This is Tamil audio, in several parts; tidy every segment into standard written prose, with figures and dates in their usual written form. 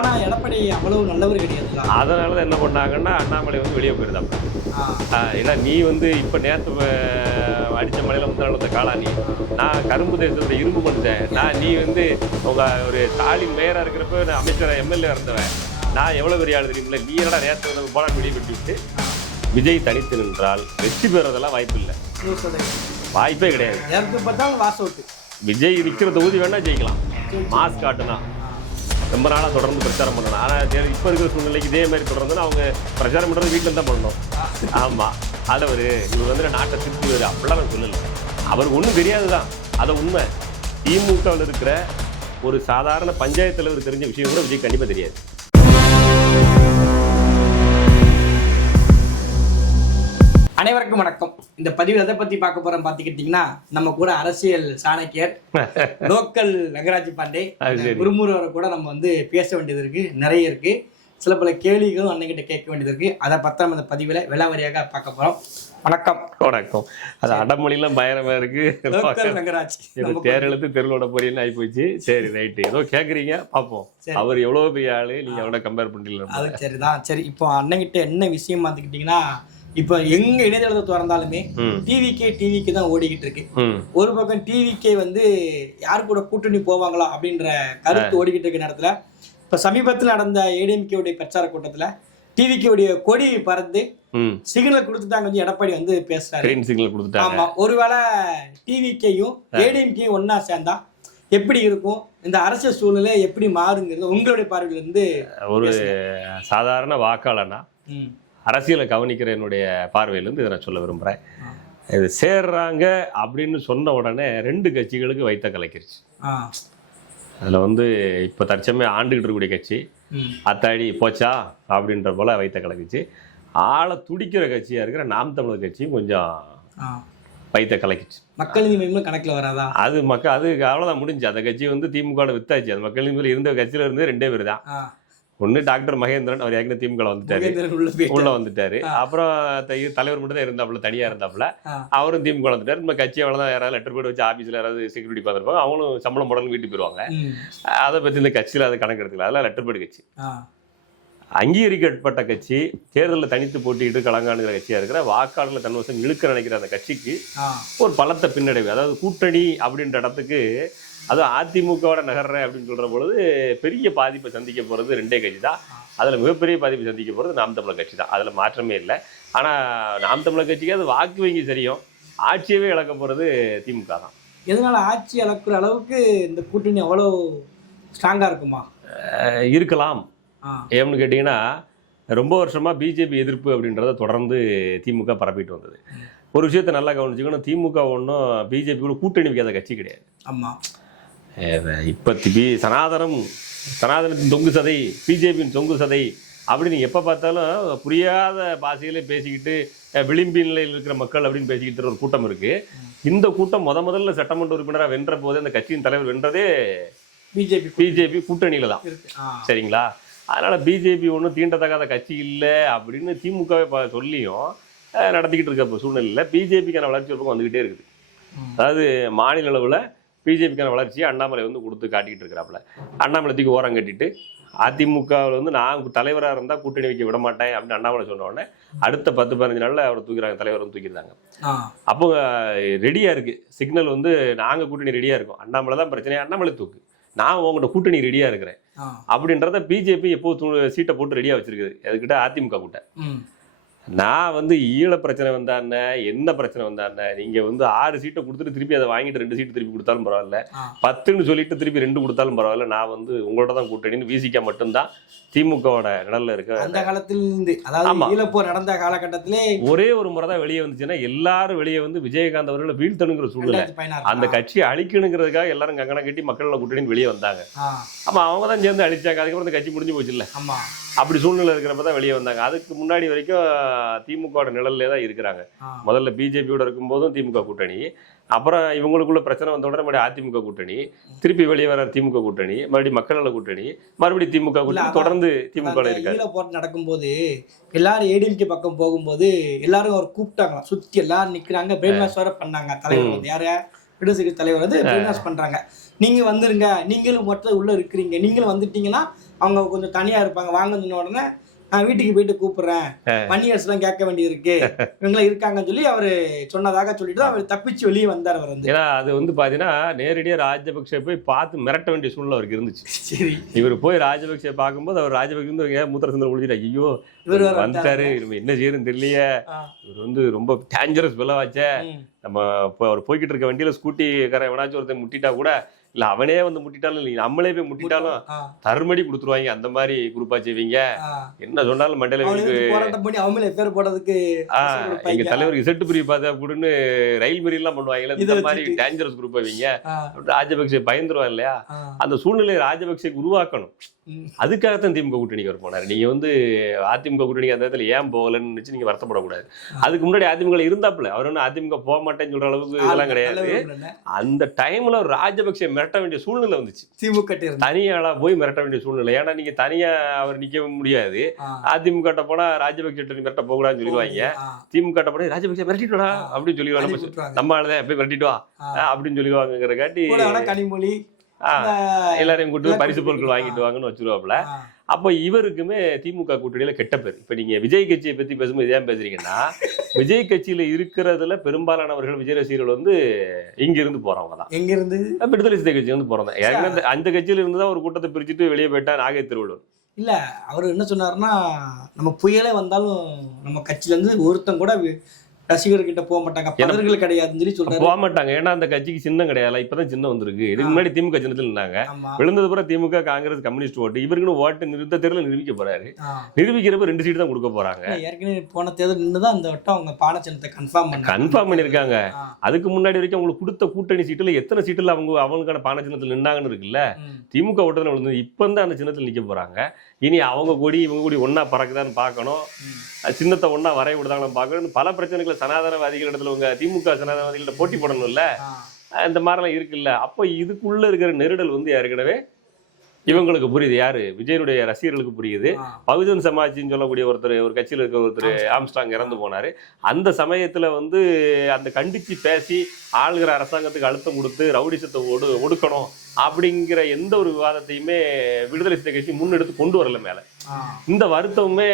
ஆனா எடப்பாடி அவ்வளவு நல்லவர் கிடையாதுல்ல. அதனால தான் என்ன பண்ணாங்கன்னா அண்ணாமலை வந்து வெளியே போயிருந்தாங்க. ஏன்னா நீ வந்து இப்போ நேற்று அடித்த மலையில் முந்தாளத்த காளானி, நான் கரும்பு தேசத்தில் இரும்பு பண்ணிட்டேன். நீ வந்து உங்கள் ஒரு ஸ்டாலின் மேயராக இருக்கிறப்ப நான் அமைச்சர் எம்எல்ஏ இருந்தவன். நான் எவ்வளோ பெரிய ஆள் தெரியுமில்ல. நீ என்னடா நேற்று வந்து போராட்டம் வெளியே கட்டி விட்டு விஜய் தனித்து நின்றால் வெற்றி பெறதெல்லாம் வாய்ப்பு இல்லை, வாய்ப்பே கிடையாது. விஜய் நிற்கிற தொகுதி வேணா ஜெயிக்கலாம், மாஸ் காட்டுனா ரொம்ப நாளாக தொடர்ந்து பிரச்சாரம் பண்ணணும். ஆனால் இப்போ இருக்கிற சூழ்நிலைக்கு இதே மாதிரி தொடர்ந்துன்னா அவங்க பிரச்சாரம் பண்ணுறது வீட்டில் தான் பண்ணணும். ஆமாம், அதில் இவர் வந்து நாட்டை திருப்பி அப்படிலாம் நான் சொல்லலை. அவருக்கு ஒன்றும் தெரியாது தான், அதை உண்மை. திமுகவில் இருக்கிற ஒரு சாதாரண பஞ்சாயத்து தலைவர் தெரிஞ்ச விஷயம் கூட விஜய் கண்டிப்பாக தெரியாது. அனைவருக்கும் வணக்கம். இந்த பதிவில் எதை பற்றி பார்க்க போகிறோம் பார்த்துக்கிட்டிங்கன்னா, நம்ம கூட அரசியல் சாணக்கியர் லோக்கல் நகராட்சி பாண்டே குருமுருவரை கூட நம்ம வந்து பேச வேண்டியது இருக்குது, நிறைய இருக்குது. சில பல கேள்விகளும் அன்னைக்கிட்ட கேட்க வேண்டியது இருக்குது. அதை பற்றி இந்த பதிவில் விலாவரியாக பார்க்க போகிறோம். வணக்கம். வணக்கம். அது அடமொழிலாம் பயங்கரமாக இருக்குது. லோக்கல் நகராட்சி தேரெழுத்து தெருளோட பொரியல்னு ஆகி போச்சு. சரி, ரைட்டு, ஏதோ கேட்குறீங்க, பார்ப்போம். அவர் எவ்வளோ பெரிய ஆள், நீங்கள் எவ்வளோ கம்பேர் பண்ணுறீங்களா? அது சரிதான். சரி, இப்போ அன்னைக்கிட்ட என்ன விஷயம் பார்த்துக்கிட்டிங்கன்னா, இப்போ எங்க இணையதளத்தை திறந்தாலுமே டிவிக்கு தான் ஓடிக்கிட்டு இருக்கு. ஒரு பக்கம் டிவிக்கே வந்து யாரு கூட கூட்டணி போவாங்களா அப்படின்ற கருத்து ஓடிக்கிட்டு இருக்க நேரத்துல இப்ப சமீபத்தில் நடந்த ஏடிஎம்கே பிரச்சார கூட்டத்துல டிவிக்கு கொடி பறந்து சிக்னல் கொடுத்துட்டாங்க வந்து எடப்பாடி வந்து பேசுறாரு. ஆமா, ஒருவேளை டிவிக்கையும் ஏடிஎம்கேயும் ஒன்னா சேர்ந்தா எப்படி இருக்கும், இந்த அரசியல் சூழ்நிலை எப்படி மாறுங்கிறது உங்களுடைய பார்வையில இருந்து? ஒரு சாதாரண வாக்காளனா அரசியலை கவனிக்கிற என்னுடைய பார்வையிலேருந்து இதை நான் சொல்ல விரும்புகிறேன். இது சேர்றாங்க அப்படின்னு சொன்ன உடனே ரெண்டு கட்சிகளுக்கு வைத்த கலக்கிருச்சு. அதில் வந்து இப்போ தற்சமயம் ஆண்டுகிட்டு இருக்கக்கூடிய கட்சி அத்தாடி போச்சா அப்படின்ற போல் வைத்த கலக்குச்சு. ஆளை துடிக்கிற கட்சியாக இருக்கிற நாம் தமிழர் கட்சியும் கொஞ்சம் வைத்த கலக்கிச்சு. மக்கள் நீதி கணக்கில் வராதா? அது அவ்வளோதான், முடிஞ்சு. அந்த கட்சி வந்து திமுக வித்தாச்சு. அது மக்கள் நீதி இருந்த கட்சியில் இருந்து ரெண்டே பேர் தான். ஒன்று டாக்டர் மகேந்திரன், அவர் ஏற்கனவே திமுக உள்ள வந்துட்டாரு. அப்புறம் தலைவர் மட்டும் தான் இருந்தாப்புல, தனியா இருந்தாப்புல. அவரும் திமுக வந்துட்டாரு. நம்ம கட்சி அவ்வளோதான், யாராவது லெட்டர் போர்டு வச்சு ஆஃபீஸில் யாராவது செக்யூரிட்டி பார்த்துருப்பாங்க, அவங்களும் சம்பளம் போடணும் வீட்டுக்கு போயிடுவாங்க. அதை பற்றி இந்த கட்சியில் அதை கணக்கு எடுத்துக்கல. அதெல்லாம் லெட்டர் போர்டு கட்சி, அங்கீகரிக்கப்பட்ட கட்சி, தேர்தலில் தனித்து போட்டிட்டு கலங்காணுங்கிற கட்சியாக இருக்கிற வாக்காளர்களை தன்வசம் இழுக்க நினைக்கிற அந்த கட்சிக்கு ஒரு பலத்த பின்னடைவு. அதாவது கூட்டணி அப்படின்ற இடத்துக்கு, அதுவும் அதிமுகவோட நகர்றேன் அப்படின்னு சொல்கிற பொழுது பெரிய பாதிப்பை சந்திக்க போகிறது ரெண்டே கட்சி தான். அதில் மிகப்பெரிய பாதிப்பை சந்திக்க போகிறது நாம் தமிழர் கட்சி தான், அதில் மாற்றமே இல்லை. ஆனால் நாம் தமிழர் கட்சிக்கு அது வாக்கு வங்கி சரியும், ஆட்சியவே இழக்க போகிறது திமுக தான். எதனால் ஆட்சி இழக்கிற அளவுக்கு இந்த கூட்டணி அவ்வளோ ஸ்ட்ராங்காக இருக்குமா? இருக்கலாம். ஏன்னு கேட்டிங்கன்னா, ரொம்ப வருஷமாக பிஜேபி எதிர்ப்பு அப்படின்றத தொடர்ந்து திமுக பரப்பிட்டு வந்தது. ஒரு விஷயத்தை நல்லா கவனிச்சுக்கணும், திமுக ஒன்றும் பிஜேபி கூட கூட்டணி வைக்காத கட்சி கிடையாது. ஆமாம், இப்போ சனாதனத்தின் தொங்கு சதை, பிஜேபியின் தொங்கு சதை அப்படின்னு எப்போ பார்த்தாலும் புரியாத பாஷையிலே பேசிக்கிட்டு விளிம்பி நிலையில் இருக்கிற மக்கள் அப்படின்னு பேசிக்கிட்டு ஒரு கூட்டம் இருக்குது. இந்த கூட்டம் முதல்ல சட்டமன்ற உறுப்பினராக வென்ற போது அந்த கட்சியின் தலைவர் வென்றதே பிஜேபி கூட்டணியில் தான். சரிங்களா? அதனால் பிஜேபி ஒன்றும் தீண்டத்தகாத கட்சி இல்லை அப்படின்னு திமுகவே சொல்லியும் நடத்திக்கிட்டு இருக்க சூழ்நிலையில் பிஜேபிக்கான வளர்ச்சி ஒரு பக்கம் வந்துக்கிட்டே இருக்குது. அதாவது மாநில அளவில் பிஜேபிக்கான வளர்ச்சியை அண்ணாமலை வந்து கொடுத்து காட்டிக்கிட்டு இருக்கிறாப்புல. அண்ணாமலை தூக்கி ஓரம் கட்டிட்டு அதிமுகவில் வந்து நான் தலைவராக இருந்தால் கூட்டணி வைக்க விட மாட்டேன் அப்படின்னு அண்ணாமலை சொன்ன உடனே அடுத்த 10-15 நாளில் அவரை தூக்கிறாங்க, தலைவர் வந்து தூக்கிடுறாங்க. அப்போ ரெடியாக இருக்குது சிக்னல் வந்து, நாங்கள் கூட்டணி ரெடியாக இருக்கோம், அண்ணாமலை தான் பிரச்சனை, அண்ணாமலை தூக்கு, நான் உங்கள்கிட்ட கூட்டணி ரெடியாக இருக்கிறேன் அப்படின்றத பிஜேபி எப்போ சீட்டை போட்டு ரெடியாக வச்சிருக்குது. அதுக்கிட்ட அதிமுக கூட்ட நான் வந்து ஈழ பிரச்சனை வந்தானே, என்ன பிரச்சனை வந்தானே, நீங்கள் வந்து 6 சீட்டை கொடுத்துட்டு திருப்பி அதை வாங்கிட்டு 2 சீட்டு திருப்பி கொடுத்தாலும் பரவாயில்ல, 10ன்னு சொல்லிட்டு திருப்பி 2 கொடுத்தாலும் பரவாயில்ல, நான் வந்து உங்களோட தான் கூட்டணின்னு விசிக மட்டும்தான் திமுகவோட நிழல்ல இருக்கு. அந்த காலத்திலிருந்து, அதாவது ஈழப்போர் நடந்த காலகட்டத்திலே ஒரே ஒரு முறை தான் வெளியே வந்துச்சுன்னா எல்லாரும் வெளியே வந்து விஜயகாந்த் அவர்களை வீழ்த்தணுங்கிற சூழ்நிலை, அந்த கட்சியை அழிக்கணுங்கிறதுக்காக எல்லாரும் கங்கணம் கட்டி மக்களோட கூட்டணின்னு வெளியே வந்தாங்க. ஆமா, அவங்க தான் சேர்ந்து அழிச்சாங்க. அதுக்கப்புறம் இந்த கட்சி முடிஞ்சு போச்சு இல்லை? ஆமா, அப்படி சூழ்நிலை இருக்கிறப்ப தான் வெளியே வந்தாங்க. அதுக்கு முன்னாடி வரைக்கும் திமுகவோட நிழல்லே தான் இருக்கிறாங்க. முதல்ல பிஜேபியோட இருக்கும்போதும் திமுக கூட்டணி, அப்புறம் இவங்களுக்குள்ள பிரச்சனை வந்த உடனே மறுபடியும் அதிமுக கூட்டணி, திருப்பி வெளியே வர திமுக கூட்டணி, மறுபடியும் மக்கள் நல கூட்டணி, மறுபடியும் திமுக கூட்டணி, தொடர்ந்து திமுக இருக்காங்க. போட்டு நடக்கும்போது எல்லாரும் ஏடிஎம்கே பக்கம் போகும்போது எல்லாரும் அவர் கூப்பிட்டாங்க, சுத்தி எல்லாரும் நிக்கிறாங்க, பிரெயின் வாஷ் வர பண்ணாங்க. தலைவர் வந்து யார விடுதலை தலைவர் வந்து பிரெயின் வாஷ் பண்றாங்க, நீங்க வந்துருங்க, நீங்களும் மட்டும் உள்ள இருக்கிறீங்க, நீங்களும் வந்துட்டீங்கன்னா அவங்க கொஞ்சம் தனியா இருப்பாங்க, வாங்கன்னு சொன்ன உடனே நான் வீட்டுக்கு போயிட்டு கூப்பிடுறேன், மணி எல்லாம் கேட்க வேண்டியது இருக்கு, இவங்களாம் இருக்காங்கன்னு சொல்லி அவரு சொன்னதாக சொல்லிட்டு தான் அவர் தப்பிச்சு வெளியே வந்தார். அவர் வந்து ஏன்னா அது வந்து பாத்தீங்கன்னா நேரடியாக ராஜபக்சே போய் பார்த்து மிரட்ட வேண்டிய சூழ்நிலை அவருக்கு இருந்துச்சு. சரி, இவர் போய் ராஜபக்சே பார்க்கும்போது அவர் ராஜபக்சே வந்து மூத்திர சிந்தனை முடிஞ்சிட்டு ஐயோ இவர் வந்துட்டாரு, நம்ம என்ன செய்யறதுன்னு தெரியலையே, இவர் வந்து ரொம்ப டேஞ்சரஸ் பிள்ளவாச்சே, நம்ம இப்போ அவர் போய்கிட்டு இருக்க வண்டியில ஸ்கூட்டிக்காரன் எவனாச்சும் ஒருத்தன் முட்டிட்டா கூட இல்ல அவனே வந்து முட்டிட்டாலும் இல்லை நம்மளே போய் முட்டிட்டாலும் தருமடி கொடுத்துருவாங்க, அந்த மாதிரி குரூப்பா செய்வீங்க, என்ன சொன்னாலும் மண்டல போராட்டம் பண்ணி அவங்களே பேர் போடுறதுக்கு எங்க தலைவர் இசட்டு பிரிவு பார்த்தா அப்படின்னு ரயில் மறி எல்லாம் பண்ணுவாங்கல்ல, இந்த மாதிரி டேஞ்சரஸ் குரூப் அவங்க ராஜபக்சே பயந்துருவாங்க இல்லையா. அந்த சூழ்நிலையை ராஜபக்சேக்கு உருவாக்கணும், அதுக்காகத்தான் திமுக கூட்டணிக்கு அவர் போனார். நீங்க வந்து அதிமுக கூட்டணி அந்த இடத்துல ஏன் போகலன்னு வச்சு நீங்க வருத்தப்படக்கூடாது. அதுக்கு முன்னாடி அதிமுக இருந்தாப்புல அவர் ஒன்னும் அதிமுக போக மாட்டேன்னு சொல்ற அளவுக்கு இதெல்லாம் கிடையாது. அந்த டைம்ல ராஜபக்சே மிரட்ட வேண்டிய சூழ்நிலை வந்துச்சு, திமுக தனியாளா போய் மிரட்ட வேண்டிய சூழ்நிலை. ஏன்னா நீங்க தனியா அவர் நிக்க முடியாது, அதிமுக போனா ராஜபக்சே மிரட்ட போகக்கூடாதுன்னு சொல்லிடுவாங்க, திமுக போனா ராஜபக்சே மிரட்டிட்டு அப்படின்னு சொல்லிடுவாங்க, நம்ம ஆளுதான் போய் மிரட்டிட்டு வா அப்படின்னு சொல்லிடுவாங்கிற காட்டி கனிமொழி எல்லாரையும் கூட்டு பரிசு பொருட்கள் வாங்கிட்டு வாங்கன்னு வச்சிருவாப்புல. அப்ப இவருக்குமே திமுக கூட்டணியில கெட்ட பேர். இப்ப நீங்க விஜய் கட்சியை பத்தி பேசும்போது ஏன் பேசுறீங்கன்னா, விஜய் கட்சியில இருக்கிறதுல பெரும்பாலானவர்கள் விஜய் ரசிகர்கள் வந்து இங்க இருந்து போறவங்க தான். எங்க இருந்து? விடுதலை சிறுத்தை கட்சி வந்து போறோம். அந்த கட்சியில இருந்துதான் ஒரு கூட்டத்தை பிரிச்சுட்டு வெளியே போயிட்டா நாகை திருவள்ளுவர். இல்ல அவர் என்ன சொன்னாருன்னா, நம்ம புயலே வந்தாலும் நம்ம கட்சியில இருந்து ஒருத்தன் கூட ரசிகர்கிட்ட போக மாட்டாங்க, பதர்கள் கிடையாதுன்னு சொல்லி சொல்றாரு. போக மாட்டாங்க, ஏன்னா அந்த கட்சிக்கு சின்னம் கிடையாது, இப்பதான் சின்னம் வந்திருக்கு. இதுக்கு முன்னாடி திமுக சின்னத்தில் இருந்தாங்க, விழுந்தது பூரா திமுக காங்கிரஸ் கம்யூனிஸ்ட் ஓட்டு. இவருக்குன்னு ஓட்டு நிறுத்த தேர்தல் நிரூபிக்க போறாரு, நிரூபிக்கிறப்ப 2 சீட்டு தான் கொடுக்க போறாங்க. ஏற்கனவே போன தேர்தல் நின்றுதான் அந்த வட்டம் அவங்க பானை சின்னத்தை கன்ஃபார்ம் பண்ணிருக்காங்க. அதுக்கு முன்னாடி வரைக்கும் அவங்களுக்கு கொடுத்த கூட்டணி சீட்டுல எத்தனை சீட்டுல அவங்களுக்கான பானை சின்னத்தில் நின்னாங்கன்னு இருக்குல்ல, திமுக ஓட்டு தான் விழுந்தது. இப்ப தான் அந்த சின்னத்தில் நிக்க போறாங்க. இனி அவங்க கூடி இவங்க கூடி ஒன்னா பறக்குதான்னு பார்க்கணும், சின்னத்தை ஒன்னா வரைய விடுதாங்கன்னு பார்க்கணும். பல பிரச்சனைகளை சனாதனவாதிகள் இடத்துல உங்க திமுக சனாதனவாதிகள போட்டி போடணும்ல, இந்த மாதிரிலாம் இருக்குல்ல. அப்போ இதுக்குள்ள இருக்கிற நெருடல் வந்து ஏற்கனவே இவங்களுக்கு புரியுது, யாரு விஜயனுடைய ரசிகர்களுக்கு புரியுது. பகுஜன் சமாஜ்னு சொல்லக்கூடிய ஒரு கட்சியில் இருக்கிற ஒருத்தர் ஆம்ஸ்டாங் இறந்து போனாரு. அந்த சமயத்துல வந்து அந்த கண்டிச்சு பேசி ஆளுகிற அரசாங்கத்துக்கு அழுத்தம் கொடுத்து ரவுடிசத்தை ஒடுக்கணும் அப்படிங்கிற எந்த ஒரு விவாதத்தையுமே விடுதலை சிறுத்தை கட்சி முன்னெடுத்து கொண்டு வரல மேல. இந்த வருத்தமுமே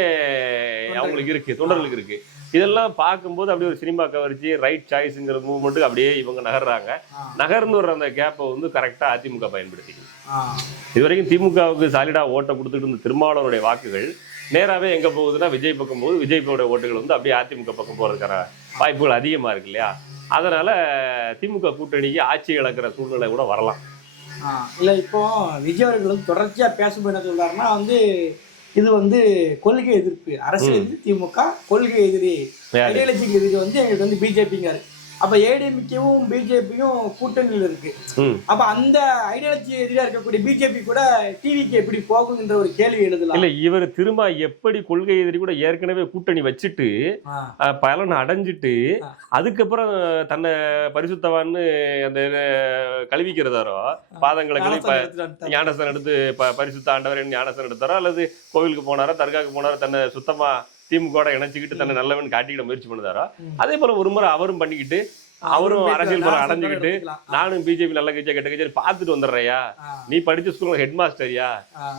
அவங்களுக்கு இருக்கு, தொண்டர்களுக்கு இருக்கு. இதெல்லாம் பார்க்கும்போது அப்படியே ஒரு சினிமா கவர்ச்சி ரைட் சாய்ஸ்ங்கிற மூவ்மெண்ட்டுக்கு அப்படியே இவங்க நகர்றாங்க. நகர்ந்து வர்ற அந்த கேப்பை வந்து கரெக்டா அதிமுக பயன்படுத்திக்கணும். இதுவரைக்கும் திமுகவுக்கு சாலிடா ஓட்டை கொடுத்துட்டு இருந்த திருமாவளவனுடைய வாக்குகள் நேராவே எங்க போகுதுன்னா விஜய் பக்கம் போகுது. விஜய்போட ஓட்டுகள் வந்து அப்படியே அதிமுக பக்கம் போறதுக்கான வாய்ப்புகள் அதிகமா இருக்கு இல்லையா. அதனால திமுக கூட்டணிக்கு ஆட்சி இழக்கிற சூழ்நிலை கூட வரலாம். இல்ல இப்போ விஜய் அவர்கள் வந்து தொடர்ச்சியா பேசும்போது என்ன சொல்றாருன்னா வந்து இது வந்து கொள்கை எதிர்ப்பு, அரசியல் திமுக கொள்கை எதிரி, ஐடியாலஜிக்கு எதிரி வந்து எங்களுக்கு வந்து பிஜேபிங்காரு. அப்ப ஏடிஎம்கேவும் பிஜேபியும் கூட்டணியில் இருக்கு. அப்ப அந்த ஐடியாலஜி எதிராக இருக்கக்கூடிய பிஜேபி கூட டிவிக்கு எப்படி போகுங்கிற ஒரு கேள்வி எழுதலாம். இல்ல இவர் திரும்ப எப்படி கொள்கை எதிரி கூட ஏற்கனவே கூட்டணி வச்சுட்டு பலன் அடைஞ்சிட்டு அதுக்கப்புறம் தன்னை பரிசுத்தவான்னு அந்த கழுவிக்கிறதாரோ, பாதங்களை கழுவி ஞானசன் எடுத்து பரிசுத்த ஆண்டவர் ஞானசன் எடுத்தாரோ, அல்லது கோவிலுக்கு போனாரோ தர்காவுக்கு போனாரோ தன்னை சுத்தமா திமுக இணைச்சிக்கிட்டு தன்னை நல்லவன் காட்டிக்கிட முயற்சி பண்ணுதாரோ, அதே போல ஒரு முறை அவரும் பண்ணிக்கிட்டு அவரும் அரசியல் பலம் அடைஞ்சுக்கிட்டு நானும் பிஜேபி நல்ல கட்சியா கெட்ட கட்சியா பார்த்துட்டு வந்துடுறையா, நீ படிச்ச ஸ்கூல்ல ஹெட் மாஸ்டரியா,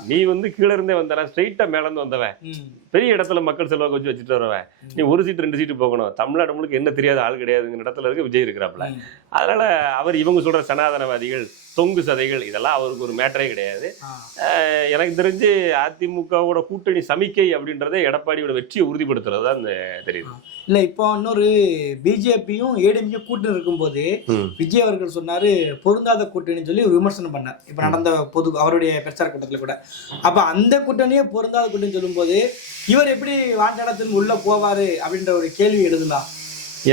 நீ வந்து கீழே இருந்தே வந்தவன், ஸ்ட்ரெயிட்டா மேல இருந்து வந்தவன், பெரிய இடத்துல மக்கள் செல்வாக்கு வச்சு வச்சுட்டு வரவன், நீ 1 சீட்டு 2 சீட்டு போகணும், தமிழ்நாடு முழுக்க என்ன தெரியாத ஆள் கிடையாதுங்கிற இடத்துல இருக்கு விஜய் இருக்கிறாப்புல. அதனால அவர் இவங்க சொல்ற சனாதனவாதிகள் தொங்கு சதைகள் இதெல்லாம் அவருக்கு ஒரு மேட்டரே கிடையாது. எனக்கு தெரிஞ்சு அதிமுகவோட கூட்டணி சமிக்கை அப்படின்றத எடப்பாடியோட வெற்றியை உறுதிப்படுத்துறது தான் தெரியுது. இல்ல இப்போ இன்னொரு பிஜேபியும் ஏடிஎம்கே கூட்டணி இருக்கும்போது விஜய் அவர்கள் சொன்னாரு பொருந்தாத கூட்டணின்னு சொல்லி ஒரு விமர்சனம் பண்ணார். இப்ப நடந்த அவருடைய பிரச்சார கூட்டத்துல கூட. அப்ப அந்த கூட்டணியே பொருந்தாத கூட்டணி சொல்லும் போது இவர் எப்படி வாஞ்சாடத்தின் உள்ள போவாரு அப்படின்ற ஒரு கேள்வி எழுதலாம்.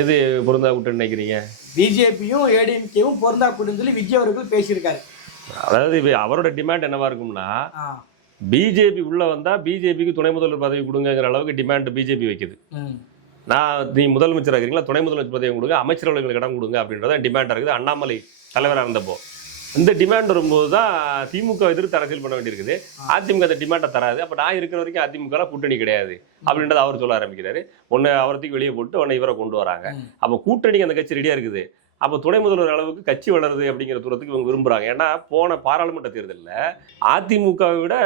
எது பொருந்தா கூட்டணி நினைக்கிறீங்க? பிஜேபியும் ஏடிஎம்கேவும் பொருந்தா கூட்டணி சொல்லி விஜய் அவர்கள் பேசியிருக்காரு. அதாவது அவரோட டிமாண்ட் என்னவா இருக்கும்னா, பிஜேபி உள்ள வந்தா பிஜேபிக்கு துணை முதல்வர் பதவி கொடுங்கிற அளவுக்கு டிமாண்ட் பிஜேபி வைக்குது. நீ முதலமைச்சர் ஆகிறீங்களா, துணை முதலமைச்சர் பதவி கொடுங்க, அமைச்சரவர்களுக்கு இடம் கொடுங்க அப்படின்றத டிமாண்டா இருக்குது. அண்ணாமலை தலைவராக இருந்தப்போ இந்த டிமாண்ட் வரும்போது தான் திமுக எதிர்த்து அரசியல் பண்ண வேண்டியிருக்குது. அதிமுக அந்த டிமாண்டை தராது. அப்ப நான் இருக்கிற வரைக்கும் அதிமுக கூட்டணி கிடையாது அப்படின்றத அவர் சொல்ல ஆரம்பிக்கிறாரு. ஒன்னு அவரத்துக்கு வெளியே போட்டு உடனே இவரை கொண்டு வராங்க. அப்ப கூட்டணிக்கு அந்த கட்சி ரெடியா இருக்குது. அப்போ துணை முதல்வர் அளவுக்கு கட்சி வளருது அப்படிங்கிற தூரத்துக்கு இவங்க விரும்புறாங்க. ஏன்னா போன பாராளுமன்ற தேர்தலில் அதிமுகவை விட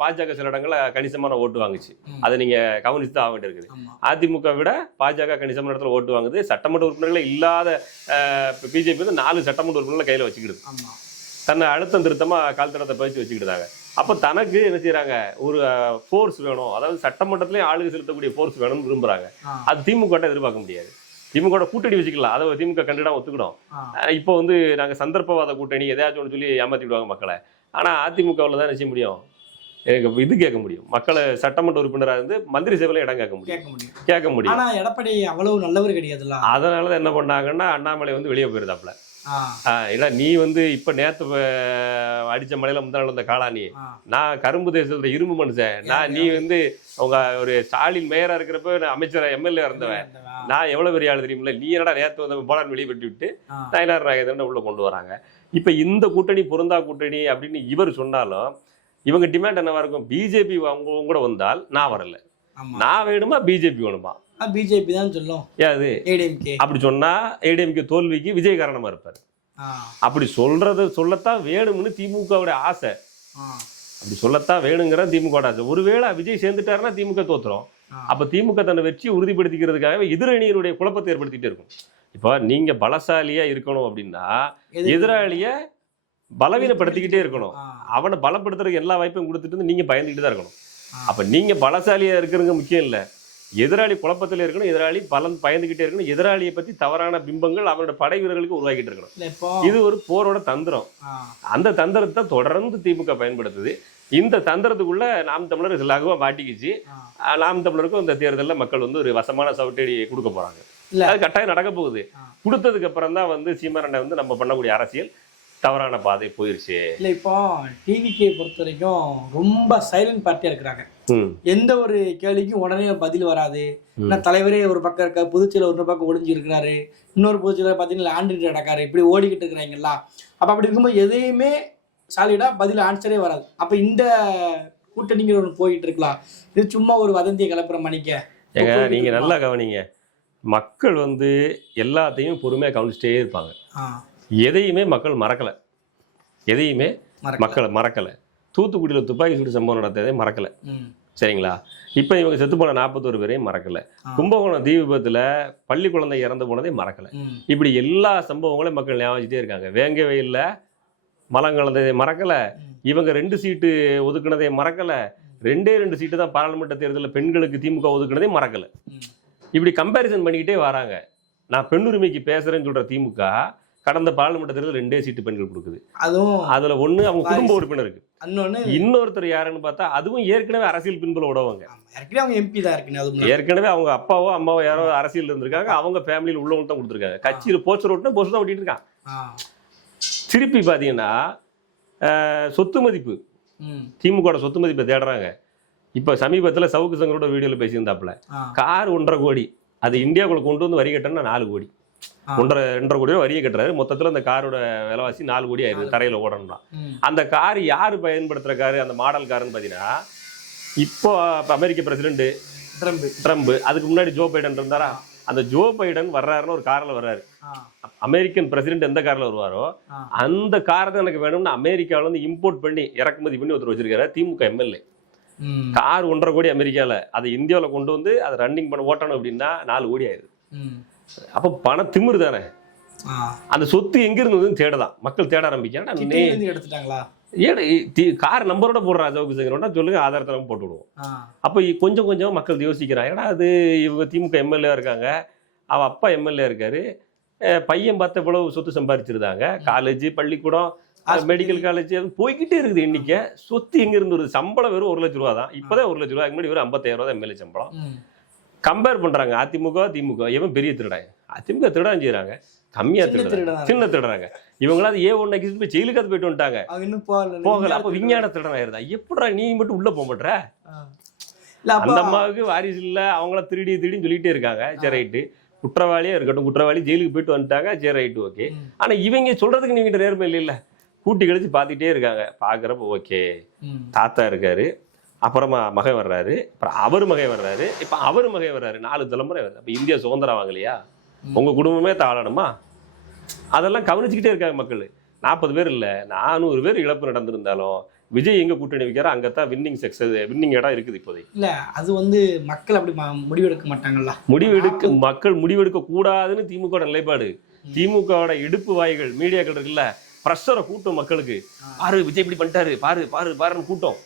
பாஜக சில இடங்கள்ல கணிசமான ஓட்டு வாங்குச்சு. அதை நீங்க கவனித்து தான் ஆக வேண்டியிருக்குது. அதிமுக விட பாஜக கணிசமான இடத்துல ஓட்டு வாங்குது. சட்டமன்ற உறுப்பினர்களே இல்லாத பிஜேபி வந்து 4 சட்டமன்ற உறுப்பினர்களை கையில வச்சுக்கிடுது. தன்னை அழுத்தம் திருத்தமா கால் தடத்தை பயிற்சி வச்சுக்கிட்டாங்க. அப்ப தனக்கு என்ன செய்யறாங்க, ஒரு ஃபோர்ஸ் வேணும், அதாவது சட்டமன்றத்திலேயே ஆளுகை செலுத்தக்கூடிய ஃபோர்ஸ் வேணும்னு விரும்புறாங்க. அது திமுக எதிர்பார்க்க முடியாது. திமுக கூட்டணி வச்சுக்கலாம், அதை திமுக கண்டிப்பா ஒத்துக்கணும். இப்போ வந்து நாங்க சந்தர்ப்பவாத கூட்டணி எதையாச்சும் ஒன்று சொல்லி ஏமாத்திடுவாங்க மக்களை. ஆனா அதிமுகவில் தான் செய்ய முடியும், எனக்கு இது கேட்க முடியும். மக்களை சட்டமன்ற உறுப்பினராக இருந்து மந்திரி சேவையில இடம் கேட்க முடியும். ஆனா எடப்பாடி அவ்வளவு நல்லவர் கிடையாதுல்ல. அதனாலதான் என்ன பண்ணாங்கன்னா அண்ணாமலை வந்து வெளியே போயிருந்தாப்ல. ஏன்னா நீ வந்து இப்ப நேத்து அடிச்ச மலையில முந்தா நடந்த காளானி, நான் கரும்பு தேசத்துல இரும்பு மனுஷன், நீ வந்து உங்க ஒரு ஸ்டாலின் மேயரா இருக்கிறப்ப அமைச்சர் எம்எல்ஏ இருந்தவன், நான் எவ்வளவு பெரிய ஆளு தெரியுமில்ல, நீ என்னடா நேத்து வந்து போலான்னு வெளியே வெட்டி விட்டு நயனார் நாகேந்திரன் உள்ள கொண்டு வராங்க. இப்ப இந்த கூட்டணி பொருந்தா கூட்டணி அப்படின்னு இவர் சொன்னாலும் இவங்க டிமாண்ட் என்னவா இருக்கும், பிஜேபி அவங்க கூட வந்தால் நான் வரல, நான் வேணுமா பிஜேபி வேணுமா, பிஜேபி தான் சொல்லும். அப்படி சொன்னா ஏடிஎம்கே தோல்விக்கு விஜய் காரணமா இருப்பாரு. அப்படி சொல்லத்தான் வேணும்னு திமுகவுடைய ஆசை, அப்படி சொல்லத்தான் வேணுங்கிற திமுக ஆசை. ஒருவேளை விஜய் சேர்ந்துட்டாருன்னா திமுக தோத்துரும். அப்ப திமுக தன்னை வெற்றியை உறுதிப்படுத்திக்கிறதுக்காகவே எதிரணியினுடைய குழப்பத்தை ஏற்படுத்திட்டே இருக்கும். இப்போ நீங்க பலசாலியா இருக்கணும் அப்படின்னா எதிராளிய பலவீனப்படுத்திக்கிட்டே இருக்கணும். அவனை பலப்படுத்துறதுக்கு எல்லா வாய்ப்பையும் கொடுத்துட்டு நீங்க பயந்துக்கிட்டு தான் இருக்கணும். அப்ப நீங்க பலசாலியா இருக்கிறது முக்கியம் இல்லை, எதிராளி குழப்பத்தில் இருக்கணும், எதிராளி பயந்துகிட்டே இருக்கணும், எதிராளியை பத்தி தவறான பிம்பங்கள் அவரோட படை வீரர்களுக்கு உருவாக்கிட்டு இருக்கணும். இது ஒரு போரோட தந்திரம். அந்த தந்திரத்தை தொடர்ந்து திமுக பயன்படுத்துது. இந்த தந்திரத்துக்குள்ள நாம் தமிழர் லகுவா மாட்டிக்கிச்சு. நாம் தமிழருக்கும் இந்த தேர்தலில் மக்கள் வந்து ஒரு வசமான சவுட்டடி கொடுக்க போறாங்க. அது கட்டாயம் நடக்க போகுது. கொடுத்ததுக்கு அப்புறம் தான் வந்து சீமானண்ணை வந்து நம்ம பண்ணக்கூடிய அரசியல் தவறான பாதை போயிருச்சு. இல்ல இப்போ டிவிகே பொறுத்த வரைக்கும் ரொம்ப சைலண்ட் பார்ட்டியா இருக்கிறாங்க. எந்த ஒரு கேள்விக்கும் உடனே பதில் வராது. தலைவரே ஒரு பக்கம் இருக்க, புதுச்சேரியில் ஒரு பக்கம் ஒளிஞ்சு இருக்கிறாரு, இன்னொரு புதுச்சேரியில் பார்த்தீங்கன்னா ஆண்ட்ரிட்டு நடக்காரு, இப்படி ஓடிக்கிட்டு இருக்கிறாங்களா. அப்ப அப்படி இருக்கும்போது எதையுமே சாலிடா பதில் ஆன்சரே வராது. அப்ப இந்த கூட்டணிங்கிற ஒன்று போயிட்டு இருக்கலாம். இது சும்மா ஒரு வதந்தியை கிளப்புற மணிக்க. நீங்க நல்லா கவனிங்க, மக்கள் வந்து எல்லாத்தையும் பொறுமையா கவனிச்சுட்டே இருப்பாங்க. எதையுமே மக்கள் மறக்கல, எதையுமே மக்கள் மறக்கல. தூத்துக்குடியில் துப்பாக்கி சூடு சம்பவம் நடத்ததே மறக்கல, சரிங்களா. இப்ப இவங்க செத்து போன 41 பேரையும் மறக்கல. கும்பகோணம் தீ விபத்துல பள்ளி குழந்தை இறந்து போனதே மறக்கல. இப்படி எல்லா சம்பவங்களையும் மக்கள் ஞாபகிட்டே இருக்காங்க. வேங்க வெயில்ல மலம் கலந்ததை மறக்கல, இவங்க 2 சீட்டு ஒதுக்குனதை மறக்கல, 2 சீட்டு தான் பாராளுமன்ற தேர்தலில் பெண்களுக்கு திமுக ஒதுக்குனதே மறக்கல. இப்படி கம்பேரிசன் பண்ணிக்கிட்டே வராங்க. நான் பெண்ணுரிமைக்கு பேசுறேன்னு சொல்ற திமுக கடந்த பாராளுமன்ற தேர்தல் 2 சீட்டு பெண்கள் கொடுக்குது. அதுல ஒண்ணு அவங்க குடும்ப உறுப்பினருக்கு, இன்னொருத்தர் யாருன்னு பார்த்தா அதுவும் ஏற்கனவே அரசியல் பின்புல உடவங்க, ஏற்கனவே அவங்க அப்பாவோ அம்மாவோ யாரோ அரசியல் இருந்திருக்காங்க, அவங்க ஃபேமிலியில் உள்ளவங்க தான் கொடுத்துருக்காங்க. கட்சியில் போஸ்டர் ஓட்டுனா போஸ்டர் தான் ஓட்டிட்டு இருக்கான். திருப்பி பாத்தீங்கன்னா சொத்து மதிப்பு, திமுக சொத்து மதிப்பை தேடுறாங்க. இப்ப சமீபத்துல சவுக்கு சங்கரோட வீடியோல பேசியிருந்தாப்புல, கார் 1.5 கோடி, அது இந்தியாவுக்குள்ள கொண்டு வந்து வரி கட்டணும்னா 4 கோடி, 1.5 கோடி ரூபாய் வரியை கட்டுறாரு. மொத்தத்துல அந்த காரோட விலைவாசி 4 கோடி ஆயிருக்கு தரையில ஓடணும்னா. அந்த கார் யாரு பயன்படுத்துற காரு, அந்த மாடல் காருன்னு பாத்தீங்கன்னா இப்போ அமெரிக்க பிரசிடென்ட் ட்ரம்ப், அதுக்கு முன்னாடி ஜோ பைடன் இருந்தாரா, அந்த ஜோ பைடன் வர்றாருன்னு ஒரு கார்ல வர்றாரு. அமெரிக்கன் பிரசிடென்ட் எந்த கார்ல வருவாரோ அந்த கார் தான் எனக்கு வேணும்னு அமெரிக்காவில வந்து இம்போர்ட் பண்ணி இறக்குமதி பண்ணி ஒருத்தர் வச்சிருக்காரு, திமுக எம்எல்ஏ. கார் 1.5 கோடி அமெரிக்கால, அதை இந்தியாவில் கொண்டு வந்து அதை ரன்னிங் பண்ண ஓட்டணும் அப்படின்னா 4 கோடி ஆயிடுது. அப்ப பண திமிரு தானே. அந்த சொத்து எங்க இருந்ததுன்னு தேடதான் மக்கள் தேட ஆரம்பிக்கிறாங்க. கார் நம்பரோட போடுறான் சவுக்கு சங்கரோட சொல்லுங்க, ஆதாரத்தெல்லாம் போட்டு விடுவோம். அப்ப கொஞ்சம் கொஞ்சம் மக்கள் யோசிக்கிறாங்க, ஏன்னா அது இவங்க திமுக எம்எல்ஏ இருக்காங்க, அவ அப்பா எம்எல்ஏ இருக்காரு, பையன் பார்த்த இவ்வளவு சொத்து சம்பாதிச்சிருந்தாங்க, காலேஜ் பள்ளிக்கூடம் மெடிக்கல் காலேஜ் போய்கிட்டே இருக்குது. எண்ணிக்கை சொத்து எங்க இருந்து வருது, சம்பளம் வெறும் 1 லட்ச ரூபா தான். இப்பதான் 1 லட்ச ரூபா, முன்னாடி வெறும் 55,000 தான் எம்எல்ஏ சம்பளம். கம்பேர் பண்றாங்க அதிமுக திமுக, இவன் பெரிய திருடாங்க, அதிமுக திருடான் செய்யறாங்க, கம்மியா திருடுறாங்க, சின்ன திருடுறாங்க. இவங்களாவது A1 எக்ஸிட் போய் ஜெயிலுக்கு போயிட்டு வந்துட்டாங்க, போகல. அப்ப விஞ்ஞான திருடன் ஆயிருந்தா எப்படா நீ மட்டும் உள்ள போக மாட்டேற. அந்த அம்மாவுக்கு வாரிசு இல்ல, அவங்கள திருடின்னு சொல்லிட்டே இருக்காங்க. சரி ரைட்டு, குற்றவாளியா இருக்கட்டும், குற்றவாளி ஜெயிலுக்கு போயிட்டு வந்துட்டாங்க, சரி ரைட்டு ஓகே. ஆனா இவங்க சொல்றதுக்கு நீங்க நேர்மை இல்ல, கூட்டி கழிச்சு பாத்துட்டே இருக்காங்க. பாக்குறப்ப ஓகே, தாத்தா இருக்காரு, அப்புறமா மகன் வர்றாரு, அப்புறம் அவர் மகன் வர்றாரு, இப்ப அவர் மகன் வர்றாரு, 4 தலைமுறை வருது. அப்ப இந்தியா சுதந்திரம் வாங்கலையா, உங்க குடும்பமே தாளணுமா? அதெல்லாம் கவனிச்சுக்கிட்டே இருக்காங்க மக்கள். 40 பேர் இல்லை 400 பேர் இழப்பு நடந்திருந்தாலும் விஜய் எங்க கூட்டணி வைக்கிறாரோ அங்கத்தான் வின்னிங் இடம் இருக்குது இப்போதைக்கு. இல்ல அது வந்து மக்கள் அப்படி முடிவெடுக்க மாட்டாங்கல்ல. மக்கள் முடிவெடுக்க கூடாதுன்னு திமுக நிலைப்பாடு. திமுகவோட இடுப்பு வாய்கள் மீடியாக்கள் இருக்குல்ல, பிரஷரை கூட்டம் மக்களுக்கு. பாரு விஜய் இப்படி பண்ணிட்டாரு, பாரு பாரு பாருன்னு கூட்டம்.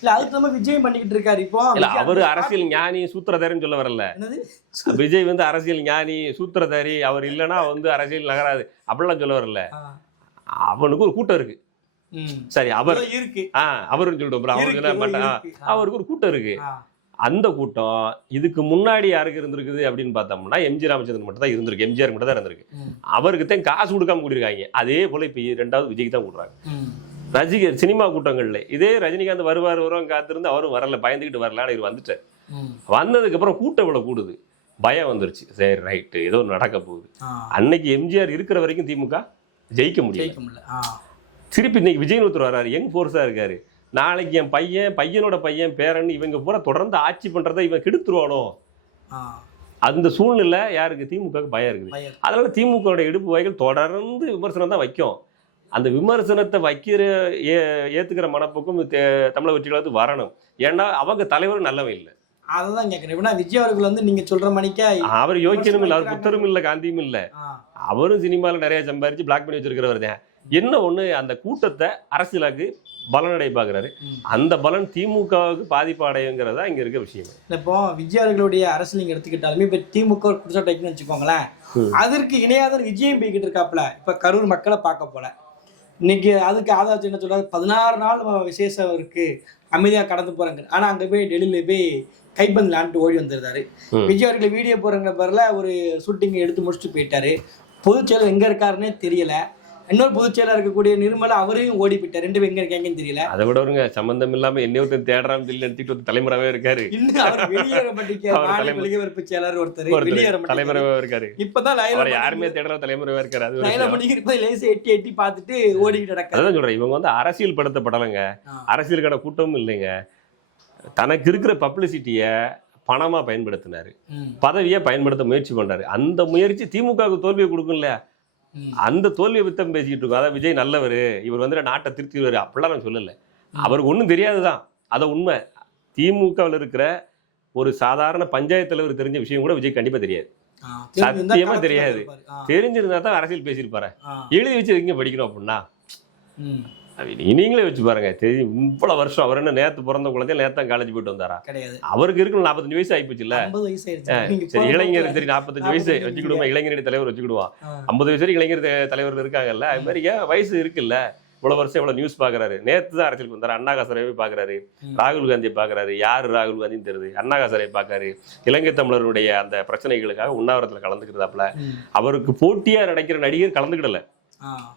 இல்ல அதுக்கு நம்ம விஜய் பண்ணிக்கிட்டு இருக்காரு இப்போ. இல்ல அவரு அரசியல் ஞானி சூத்திரதாரின்னு சொல்ல வரல. விஜய் வந்து அரசியல் ஞானி சூத்திரதாரி, அவர் இல்லைன்னா வந்து அரசியல் நகராது அப்படிலாம் சொல்ல வரல. அவனுக்கு ஒரு கூட்டம் இருக்கு. சரி அவர் இருக்கு அவருன்னு சொல்லிட்டு அவருக்கு ஒரு கூட்டம் இருக்கு. அந்த கூட்டம் இதுக்கு முன்னாடி யாருக்கு இருந்திருக்குது அப்படின்னு பார்த்தோம்னா எம்ஜி ராமச்சந்திரன் மட்டும் தான் இருந்திருக்கு. எம்ஜிஆர் மட்டும் தான் இருந்திருக்கு. அவருக்கு தான் காசு கொடுக்காம கூட்டிருக்காங்க. அதே போல இப்ப 2வது விஜய்க்கு தான் கூட்டுறாங்க. ரசிகர் சினிமா கூட்டங்கள்ல இதே ரஜினிகாந்த் வருவாரும் காத்திருந்து அவரும் வரல, பயந்துக்கிட்டு வரலான்னு இவர் வந்துட்டார். வந்ததுக்கு அப்புறம் கூட்டம் இவ்வளவு கூடுது, பயம் வந்துருச்சு. சரி ரைட்டு ஏதோ நடக்க போகுது. அன்னைக்கு எம்ஜிஆர் இருக்கிற வரைக்கும் திமுக ஜெயிக்க முடியல. திருப்பி இன்னைக்கு விஜய் ஒருத்தர் வர்றாரு, யங் ஃபோர்ஸா இருக்காரு. நாளைக்கு என் பையனோட பையன் பேரன் இவங்க பூரா தொடர்ந்து ஆட்சி பண்றதை இவன் கெடுத்துருவானோ, அந்த சூழ்நிலை யாருக்கு? திமுக பயம் இருக்குது. அதனால திமுக இடுப்பு வாய்கள் தொடர்ந்து விமர்சனம் தான் வைக்கும். அந்த விமர்சனத்தை வைக்கிற ஏத்துக்கிற மனப்போக்கும் தமிழக வெற்றி கழகத்துக்கு வரணும். ஏன்னா அவங்க தலைவரும் நல்லவன் இல்லை. அதான் கேட்கிறேன். விஜய் அவர்கள் வந்து நீங்க சொல்ற மணிக்கா அவர் யோக்கியனும் இல்லை, அவர் புத்தரும் இல்லை, காந்தியும் இல்லை. அவரும் சினிமாவில் நிறைய சம்பாரிச்சு பிளாக் பண்ணி வச்சிருக்கிறவர் தான். என்ன ஒண்ணு, அந்த கூட்டத்தை அரசியலுக்கு பலனடை பார்க்கிறாரு. அந்த பலன் திமுகவுக்கு பாதிப்பு அடையுங்கிறதா இங்க இருக்க விஷயம். இப்போ விஜய் அவர்களுடைய அரசியல் நீங்க எடுத்துக்கிட்டாலுமே இப்ப திமுக குற்றச்சாட்டு வச்சுக்கோங்களேன், அதற்கு இணையாத விஜயம் போய்கிட்டு இருக்காப்புல. இப்ப கரூர் மக்களை பார்க்க போல இன்னைக்கு அதுக்கு ஆதாரம் என்ன சொல்றாரு, 16 நாள் விசேஷம் இருக்கு, அமைதியா கடந்து போறாங்க. ஆனா அங்க போய் டெல்லியில போய் கைப்பந்து விளாண்டு ஓடி வந்துருந்தாரு. விஜய் அவர்களை வீடியோ போறங்கிற பேர்ல ஒரு ஷூட்டிங் எடுத்து முடிச்சுட்டு போயிட்டாரு. பொதுச் செயலர் எங்க இருக்காருன்னே தெரியல. இன்னொரு பொதுச் செயலர் இருக்கக்கூடிய நிர்மலா அவரையும் ஓடி போயிட்டார். 2 பேரும் எங்க இருக்காங்கன்னு தெரியல. அதை விட வருங்க சம்பந்தம் இல்லாம என்னைய தேடுறான் எடுத்துட்டு ஒரு தலைமுறையாவே இருக்காரு. வெளியேறப்பட்டிருப்பு செயலர் ஒருத்தர் தலைமுறையா இருக்காரு. இப்பதான் யாருமே தேடுற தலைமுறையா இருக்காரு. எட்டி எட்டி பார்த்துட்டு ஓடிக்கிட்டு நடக்காரு. அதான் சொல்றேன், இவங்க வந்து அரசியல் படுத்தப்படலைங்க. அரசியலுக்கான கூட்டமும் இல்லைங்க. தனக்கு இருக்கிற பப்ளிசிட்டிய பணமா பயன்படுத்தினாரு, பதவியை பயன்படுத்த முயற்சி பண்றாரு. அந்த முயற்சி திமுகவுக்கு தோல்வியை கொடுக்கும்ல, அந்த தோல்வியை வித்தம் பேசிக்கிட்டு இருக்கோம். அதான் விஜய் நல்லவர், இவர் வந்து நாட்டை திருத்திடுவாரு அப்படிலாம் நான் சொல்லலை. அவருக்கு ஒன்றும் தெரியாதுதான், அதை உண்மை. திமுகவில் இருக்கிற ஒரு சாதாரண பஞ்சாயத்து தலைவர் தெரிஞ்ச விஷயம் கூட விஜய் கண்டிப்பா தெரியாது, சத்தியமா தெரியாது. தெரிஞ்சிருந்தா தான் அரசியல் பேசியிருப்பாரு. எழுதி வச்சு எங்க படிக்கணும் அப்படின்னா நீங்களே வச்சு பாருங்க. தெரியும் இவ்வளவு வருஷம் அவர் என்ன நேத்து பிறந்த குழந்தைய நேத்தான் காலேஜ் போயிட்டு வந்தாரா? அவருக்கு இருக்கு 45 வயசு ஆயிப்போச்சு இல்ல. சரி இளைஞர் சரி 45 வயசு வச்சுக்கிடுவோம், இளைஞரணி தலைவர் வச்சுக்கிடுவான். 50 வயசு இளைஞர் தலைவர் இருக்காங்கல்ல, அது மாதிரி வயசு இருக்குல்ல. இவ்வளவு வருஷம் இவ்வளவு நியூஸ் பாக்குறாரு. நேத்து தான் அரசியலுக்கு வந்தாரு. அண்ணா ஹசாரேவை பாக்குறாரு, ராகுல் காந்தியை பாக்குறாரு. யாரு ராகுல் காந்தின்னு தெரியுது. அண்ணா ஹசாரே பாக்காரு. இலங்கை தமிழருடைய அந்த பிரச்சனைகளுக்காக உண்ணாவிரத்துல கலந்துக்கிறதாப்புல. அவருக்கு போட்டியா நடிக்கிற நடிகர் கலந்துக்கிடல.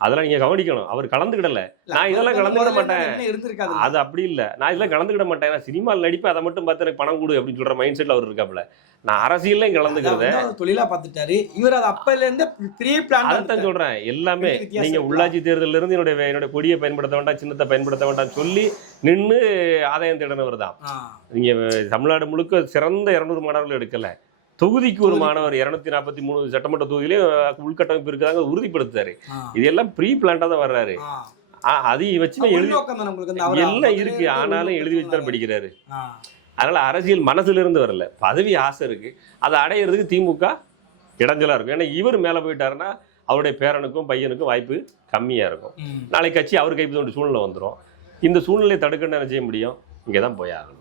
அதெல்லாம் நீங்க கவனிக்கணும். அவர் கலந்துக்கிடல. நான் இதெல்லாம் கலந்துக்கிட மாட்டேன், அது அப்படி இல்ல. நான் இதெல்லாம் கலந்துக்கிட மாட்டேன், நான் சினிமாவில் நடிப்பேன், அதை மட்டும் பார்த்து எனக்கு பணம் கொடு அப்படின்னு சொல்ற மைண்ட் செட்ல அவர் இருக்காப்புல. நான் அரசியல்ல கலந்துக்கிறத தொழிலா பார்த்துட்டாரு இவர். அது அப்பல இருந்து ப்ரீ பிளான். அதான் சொல்றேன், எல்லாமே நீங்க உள்ளாட்சி தேர்தலில் இருந்து என்னுடைய கொடியை பயன்படுத்த வேண்டாம், சின்னத்தை பயன்படுத்த வேண்டாம் சொல்லி நின்று ஆதாயம் தேடினவர் தான். நீங்க தமிழ்நாடு முழுக்க சிறந்த 200 மாணவர்கள் எடுக்கல, தொகுதிக்கு ஒரு மாணவர் 243 சட்டமன்ற தொகுதியிலேயே உள்கட்டமைப்பு இருக்கிறாங்க உறுதிப்படுத்தாரு. இதெல்லாம் ப்ரீ பிளான்டா தான் வர்றாரு. அதை வச்சு எல்லாம் இருக்கு, ஆனாலும் எழுதி வச்சுதான் படிக்கிறாரு. அதனால அரசியல் மனசுல இருந்து வரல, பதவி ஆசை இருக்கு. அதை அடையிறதுக்கு திமுக இடைஞ்சலா இருக்கும். ஏன்னா இவர் மேல போயிட்டாருன்னா அவருடைய பேரனுக்கும் பையனுக்கும் வாய்ப்பு கம்மியா இருக்கும். நாளைக்கு கட்சி அவர் கைப்பற்ற சூழ்நிலை வந்துடும். இந்த சூழ்நிலையை தடுக்கணும் என்ன செய்ய முடியும்? இங்கதான் போய் ஆகணும்.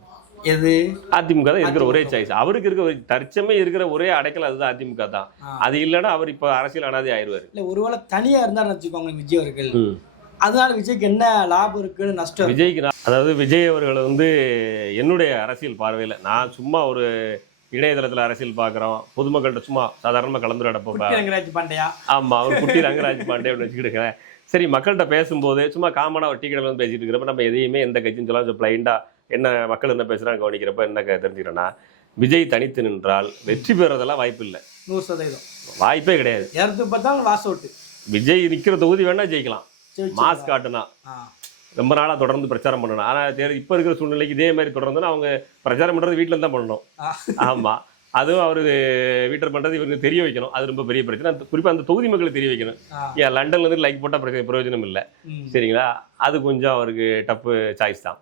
எது? அதிமுக தான் இருக்கிற ஒரே சாய்ஸ். அவருக்கு இருக்கிற தற்சமே இருக்கிற ஒரே அடைக்கல் அதுதான் அதிமுக தான். அது இல்லைன்னா அவர் இப்ப அரசியல் அனாதை ஆயிடுவாரு. இல்ல ஒருவேளை தனியா இருந்தாரு வச்சுக்கோங்க விஜய் அவர்கள், அதனால விஜய்க்கு என்ன லாபம் இருக்குன்னு நஷ்டம் விஜய்க்கு. அதாவது விஜய் அவர்கள் வந்து என்னுடைய அரசியல் பார்வையில, நான் சும்மா ஒரு இணையதளத்துல அரசியல் பாக்குறோம், பொதுமக்கள்கிட்ட சும்மா சாதாரணமா கலந்து நடப்போம். ரங்கராஜ் பாண்டியா, ஆமா அவர் குட்டி ரங்கராஜ் பாண்டியா வச்சுக்கிட்டு சரி மக்கள்கிட்ட பேசும்போது சும்மா காமனா ஒரு டீ கடையில் வந்து பேசிட்டு இருக்கிறப்ப நம்ம எதையுமே எந்த கட்சின்னு சொல்லலாம் பிளைண்டா என்ன மக்கள் என்ன பேசுறாங்க கவனிக்கிறப்ப என்ன தெரிஞ்சுக்கிறேன்னா, விஜய் தனித்து நின்றால் வெற்றி பெறதெல்லாம் வாய்ப்பு இல்லை. 100% வாய்ப்பே கிடையாது. விஜய் நிக்கிற தொகுதி வேணா ஜெயிக்கலாம், மாஸ் காட்டுனா ரொம்ப நாளா தொடர்ந்து பிரச்சாரம் பண்ணணும். ஆனா இப்ப இருக்கிற சூழ்நிலைக்கு இதே மாதிரி தொடர்ந்துன்னா அவங்க பிரச்சாரம் பண்றது வீட்டுல தான் பண்ணணும். ஆமா அதுவும் அவரு வீட்டர் பண்றது இவருக்கு தெரிய வைக்கணும். அது ரொம்ப பெரிய பிரச்சனை. குறிப்பா அந்த தொகுதி மக்களுக்கு தெரிய வைக்கணும். ஏன் லண்டன்ல இருந்து லைக் போட்டா பிரயோஜனம் இல்லை, சரிங்களா? அது கொஞ்சம் அவருக்கு டப்பு சாய்ஸ் தான்.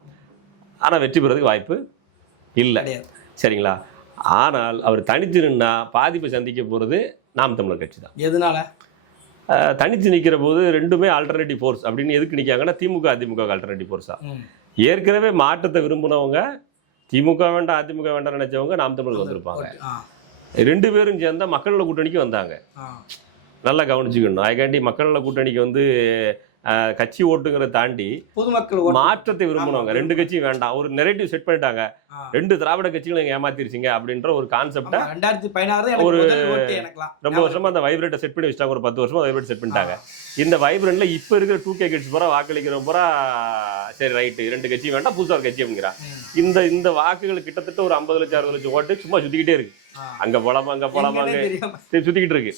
ஆனா வெற்றி பெறதுக்கு வாய்ப்பு இல்லை, சரிங்களா? ஆனால் அவர் தனிச்சு நின்னா பாதிப்பை சந்திக்க போறது நாம் தமிழர் கட்சி தான். எதனால? தனிச்சு நிற்கிற போது ரெண்டுமே ஆல்டர்னேட்டிவ் ஃபோர்ஸ் அப்படின்னு எதுக்கு நிற்காங்கன்னா திமுக அதிமுக ஆல்டர்னேட்டிவ் ஃபோர்ஸா. ஏற்கனவே மாற்றத்தை விரும்பினவங்க திமுக வேண்டாம் அதிமுக வேண்டாம் நினைச்சவங்க நாம் தமிழுக்கு வந்திருப்பாங்க. 2 பேரும் சேர்ந்தா மக்கள் நல கூட்டணிக்கு வந்தாங்க. நல்லா கவனிச்சுக்கணும். அதுக்காண்டி மக்கள் நல கூட்டணிக்கு வந்து கட்சி ஓட்டுங்கிறத தாண்டி பொதுமக்கள் மாற்றத்தை விரும்பினவங்க 2 கட்சியும் வேண்டாம், ஒரு நெரேட்டிவ் செட் பண்ணிட்டாங்க. 2 திராவிட கட்சிகளும் எங்க ஏமாத்திருச்சிங்க அப்படின்ற ஒரு கான்செப்டை 2016 ஒரு ரொம்ப வருஷமா அந்த வைப்ரேட்டை செட் பண்ணி வச்சிட்டாங்க. ஒரு 10 வருஷமா வைப்ரேட் செட் பண்ணிட்டாங்க. இந்த வைப்ரேட்ல இப்ப இருக்கிற 2K கட்சி பூரா வாக்களிக்கிற பூரா சரி ரைட்டு 2 கட்சி வேண்டாம் புதுசா ஒரு கட்சி அப்படிங்கிறா. இந்த வாக்குகள் கிட்டத்தட்ட ஒரு 50 லட்சம் 60 லட்சம் ஓட்டு சும்மா சுத்திக்கிட்டே இருக்கு. அங்க போலாமா அங்க போலாமா அங்க சுத்திக்கிட்டு இருக்கு.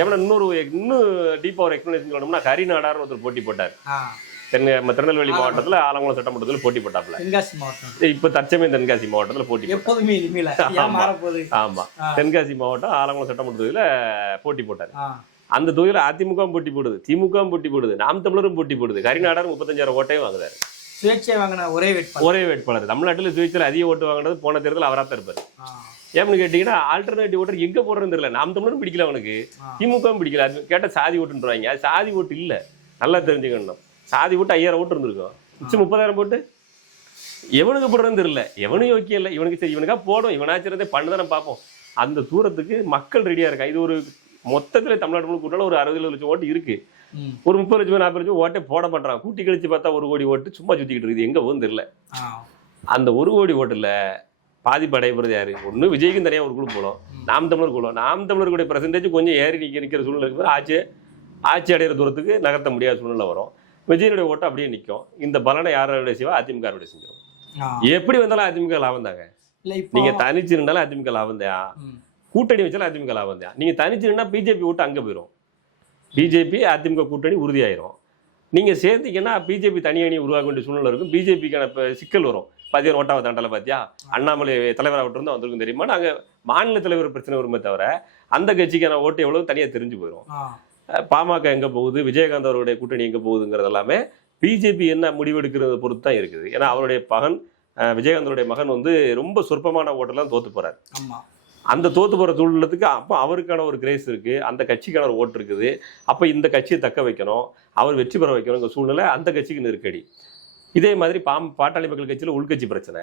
ஏன்னா இன்னும் டீப்பா ஒரு எக்ஸ்பிளனேஷன் சொல்லணும்னா ஹரிநாடார் ஒருத்தர் போட்டி போட்டார். திருநெல்வேலி மாவட்டத்துல ஆலங்குளம் சட்டமன்றத்தில் போட்டி போட்டாப்ல. இப்ப தற்சமயம் தென்காசி மாவட்டத்துல போட்டி ஆமா தென்காசி மாவட்டம் ஆலங்குளம் சட்டமன்றத்துல போட்டி போட்டாரு. அந்த தொகுதியில அதிமுக போட்டி போடுது, திமுக போட்டி போடுது, நாம் தமிழரும் போட்டி போடுது. ஹரிநாடார் 35,000 ஓட்டையும் வாங்குறாரு. சுயேட்சை வாங்கின ஒரே வேட்பாளர். தமிழ்நாட்டில் சுயேட்சையில் அதிக ஓட்டு வாங்கினது போன தேர்தல் அவரா தான் இருப்பாரு. ஏன்னு கேட்டீங்கன்னா ஆல்டர்னேட்டிவ் ஓட்டர் எங்க போடுறதுன்னு தெரியல. நாம் தமிழரும் பிடிக்கல அவனுக்கு, திமுகவும் பிடிக்கல. அது கேட்ட சாதி ஓட்டுன்றாங்க. அது சாதி ஓட்டு இல்ல, நல்லா தெரிஞ்சுக்கணும். சாதி ஓட்டு 5000 ஓட்டு இருந்திருக்கும், மிச்சம் 30,000 போட்டு எவனுக்கு போடுறதுன்னு தெரியல. எவனும் யோக்கியம் இல்லை. இவனுக்கு சரி இவனுக்கா போடும், இவனாச்சிரதே பண்ணுதானே பார்ப்போம். அந்த தூரத்துக்கு மக்கள் ரெடியா இருக்கா. இது ஒரு மொத்தத்துல தமிழ்நாடு கூட்டால ஒரு 60 லட்சம் ஓட்டு இருக்கு. ஒரு 30 லட்சம் 40 லட்சம் ஓட்டே போட மாட்டான். கூட்டி கழிச்சு பார்த்தா 1 கோடி ஓட்டு சும்மா சுத்திக்கிட்டு இருக்குது. எங்க போகுதுன்னு தெரியல. அந்த 1 கோடி ஓட்டுல பாதிப்பு அடையப்படுறது யாரு? ஒண்ணு விஜய்க்கும் தனியா ஒரு குழு போடும், நாம் தமிழர் குழு. நாம் தமிழர்களுடைய பெர்சன்டேஜ் கொஞ்சம் ஏறி நிற்கிற சூழ்நிலை இருக்குது. ஆட்சி அடைகிற தூரத்துக்கு நகர்த்த முடியாத சூழ்நிலை வரும். விஜயனுடைய ஓட்டு அப்படியே நிற்கும். இந்த பலனை யாரோட செய்வா? அதிமுக செஞ்சிடும். எப்படி வந்தாலும் அதிமுக லாபம் தாங்க. நீங்க தனிச்சு இருந்தாலும் அதிமுக லாபம் தான், கூட்டணி வச்சாலும் அதிமுக லாபம் தான். நீங்க தனிச்சு நின்னா பிஜேபி ஓட்டு அங்க போயிடும். பிஜேபி அதிமுக கூட்டணி உறுதியாயிரும். நீங்க சேர்த்தீங்கன்னா பிஜேபி தனி அணி உருவாக்க வேண்டிய சூழ்நிலை இருக்கும். பிஜேபிக்கான சிக்கல் வரும். 10 ஓட்டாவை தாண்டல பாத்தியா, அண்ணாமலை தலைவராக விட்டு வந்திருக்கும் தெரியுமா? நாங்க மாநில தலைவர் பிரச்சனை வருமே தவிர அந்த கட்சிக்கான ஓட்டு எவ்வளவு தனியா தெரிஞ்சு போயிடும். பாமக எங்க போகுது, விஜயகாந்த் அவருடைய கூட்டணி எங்க போகுதுங்கிறது எல்லாமே பிஜேபி என்ன முடிவெடுக்கிறத பொறுத்து தான் இருக்குது. ஏன்னா அவருடைய மகன் விஜயகாந்தருடைய மகன் வந்து ரொம்ப சொற்பமான ஓட்டெல்லாம் தோத்து போறாரு. அந்த தோத்து போற சூழ்நிலத்துக்கு அப்போ அவருக்கான ஒரு கிரேஸ் இருக்கு, அந்த கட்சிக்கான ஒரு ஓட்டு இருக்குது. அப்ப இந்த கட்சியை தக்க வைக்கணும், அவர் வெற்றி பெற வைக்கணுங்கிற சூழ்நிலை அந்த கட்சிக்கு நெருக்கடி. இதே மாதிரி பாட்டாளி மக்கள் கட்சியில உள்கட்சி பிரச்சனை.